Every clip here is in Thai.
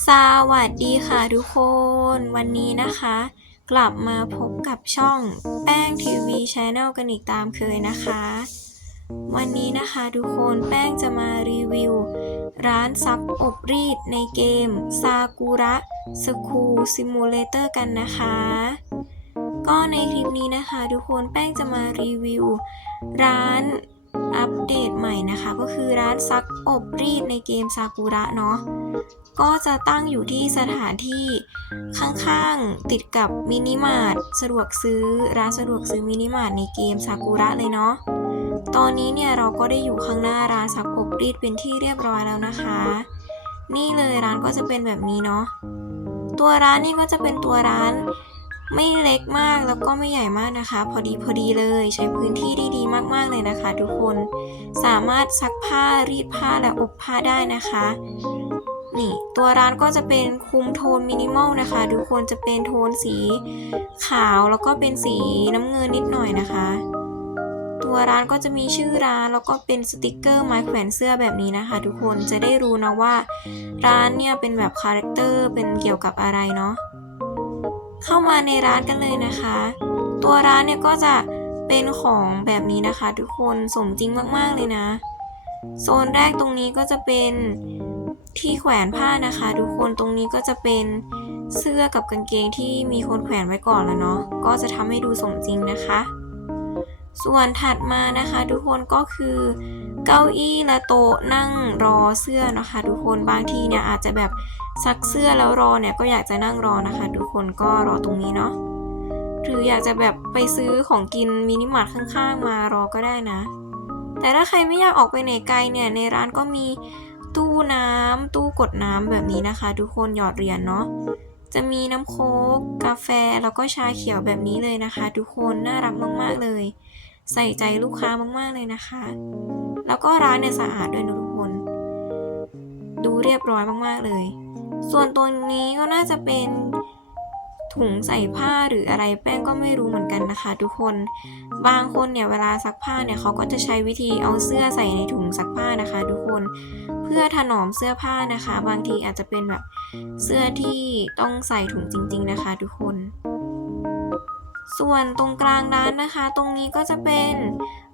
สวัสดีค่ะทุกคน วันนี้นะคะ กลับมาพบกับช่องแป้งทีวีชาแนลกันอีกตามเคยนะคะ วันนี้นะคะทุกคนแป้งจะมารีวิว ร้านซักอบรีดในเกมซากุระสคูซิมูเลเตอร์กันนะคะ ก็ในคลิปนี้นะคะ ทุกคนแป้งจะมารีวิว ร้าน อัปเดตใหม่นะคะ ก็คือร้านซักอบรีดในเกมซากุระเนาะก็จะตั้งอยู่ที่สถานที่ข้างๆติดกับมินิมาร์ทสะดวกซื้อร้านสะดวกซื้อมินิมาร์ทในเกมซากุระเลยเนาะตอนนี้เนี่ยเราก็ได้อยู่ข้างหน้าร้านซักอบรีดเป็นที่เรียบร้อยแล้วนะคะ นี่เลยร้านก็จะเป็นแบบนี้เนาะตัวร้านนี่ก็จะเป็นตัวร้าน ไม่เล็กมากแล้วก็ไม่ใหญ่มากนะคะ พอดีพอดีเลยใช้พื้นที่ได้ดีมากๆเลยนะคะ ทุกคนสามารถซักผ้ารีดผ้าและอบผ้าได้นะคะนี่ตัวร้านก็จะเป็นคุมโทนมินิมอลนะคะ ทุกคนจะเป็นโทนสีขาวแล้วก็เป็นสีน้ำเงินนิดหน่อยนะคะ ตัวร้านก็จะมีชื่อร้านแล้วก็เป็นสติกเกอร์ไม้แขวนเสื้อแบบนี้นะคะ ทุกคนจะได้รู้นะว่า ร้านเนี่ยเป็นแบบคาแรคเตอร์เป็นเกี่ยวกับอะไรเนาะ เข้ามาในร้านกันเลยนะคะ ตัวร้านเนี่ยก็จะเป็นของแบบนี้นะคะ ทุกคนสมจริงมากๆเลยนะ โซนแรกตรงนี้ก็จะเป็นที่แขวนผ้านะคะ ทุกคนตรงนี้ก็จะเป็นเสื้อกับกางเกงที่มีคนแขวนไว้ก่อนแล้วเนาะก็จะทำให้ดูสมจริงนะคะ ส่วนถัดมานะคะ ทุกคนก็คือเก้าอี้และโต๊ะนั่งรอเสื้อนะคะ ทุกคนบางทีเนี่ยอาจจะแบบซักเสื้อแล้วรอเนี่ยก็อยากจะนั่งรอนะคะ ทุกคนก็รอตรงนี้เนาะหรืออยากจะแบบไปซื้อของกินมินิมาร์ทข้างๆ มารอก็ได้นะ แต่ถ้าใครไม่อยากออกไปไหนไกลเนี่ยในร้านก็มีตู้น้ำตู้กดน้ำแบบนี้นะคะ ทุกคนหยอดเหรียญเนาะจะมีน้ำโค้กกาแฟแล้วก็ชาเขียวแบบนี้เลยนะคะ ทุกคนน่ารักมากๆเลย ใส่ใจลูกค้ามากๆเลยนะคะ แล้วก็ร้านเนี่ยสะอาดด้วยนะทุกคน ดูเรียบร้อยมากๆเลย ส่วนตัวนี้ก็น่าจะเป็นถุงใส่ผ้าหรืออะไรแป้งก็ไม่รู้เหมือนกันนะคะ ทุกคน บางคนเนี่ยเวลาซักผ้าเนี่ยเขาก็จะใช้วิธีเอาเสื้อใส่ในถุงซักผ้านะคะ ทุกคน เพื่อถนอมเสื้อผ้านะคะ บางทีอาจจะเป็นแบบเสื้อที่ต้องใส่ถุงจริง ๆ นะคะ ทุกคน ส่วนตรงกลางร้านนะคะ ตรงนี้ก็จะเป็น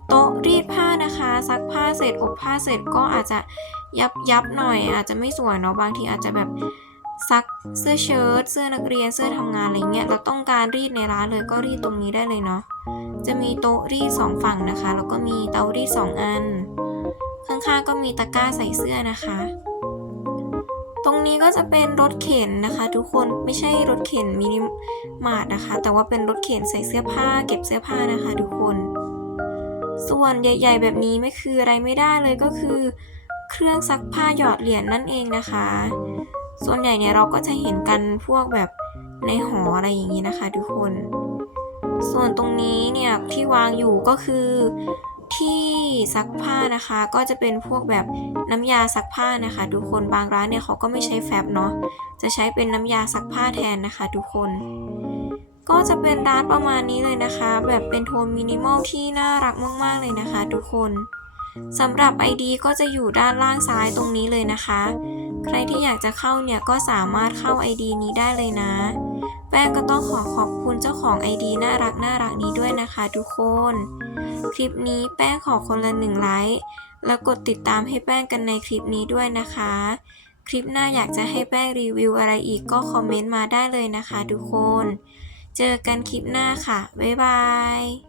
โต๊ะรีดผ้านะคะซักผ้าเสร็จอบผ้าเสร็จก็อาจจะยับยับหน่อย อาจจะไม่สวยเนาะบางทีอาจจะแบบซักเสื้อเชิ้ตเสื้อนักเรียนเสื้อทำงานอะไรเงี้ยเราต้องการรีดในร้านเลยก็รีดตรงนี้ได้เลยเนาะจะมีโต๊ะรีดสองฝั่งนะคะแล้วก็มีเตารีดสองอัน ข้างๆก็มีตะกร้าใส่เสื้อนะคะ ตรงนี้ก็จะเป็นรถเข็นนะคะ ทุกคนไม่ใช่รถเข็นมินิมาร์ทนะคะ แต่ว่าเป็นรถเข็นใส่เสื้อผ้า เก็บเสื้อผ้านะคะ ทุกคน ส่วนใหญ่ ๆ แบบนี้ไม่คืออะไรไม่ได้เลยก็คือ เครื่องซักผ้าหยอดเหรียญนั่นเองนะคะ ส่วนใหญ่เนี่ยเราก็จะเห็นกันพวกแบบในหออะไรอย่างนี้นะคะ ทุกคน ส่วนตรงนี้เนี่ยที่วางอยู่ก็คือที่ ซักผ้านะคะ ก็จะเป็นพวกแบบน้ำยาซักผ้านะคะ ทุกคนบางร้านเนี่ยเขาก็ไม่ใช้แฟบเนาะจะใช้เป็นน้ำยาซักผ้าแทนนะคะ ทุกคน ก็จะเป็นร้านประมาณนี้เลยนะคะ แบบเป็นโทนมินิมอลที่น่ารักมาก ๆ เลยนะคะ ทุกคนสำหรับ ID ก็จะอยู่ด้านล่างซ้ายตรงนี้เลยนะคะ ใครที่อยากจะเข้าเนี่ยก็สามารถเข้า ID นี้ได้เลยนะ แป้งก็ต้องขอขอบคุณเจ้าของไอดีน่ารักน่ารักนี้ด้วยนะคะทุกคน คลิปนี้แป้งขอคนละหนึ่งไลค์แล้วกดติดตามให้แป้งกันในคลิปนี้ด้วยนะคะ คลิปหน้าอยากจะให้แป้งรีวิวอะไรอีกก็คอมเมนต์มาได้เลยนะคะทุกคน เจอกันคลิปหน้าค่ะ บ๊ายบาย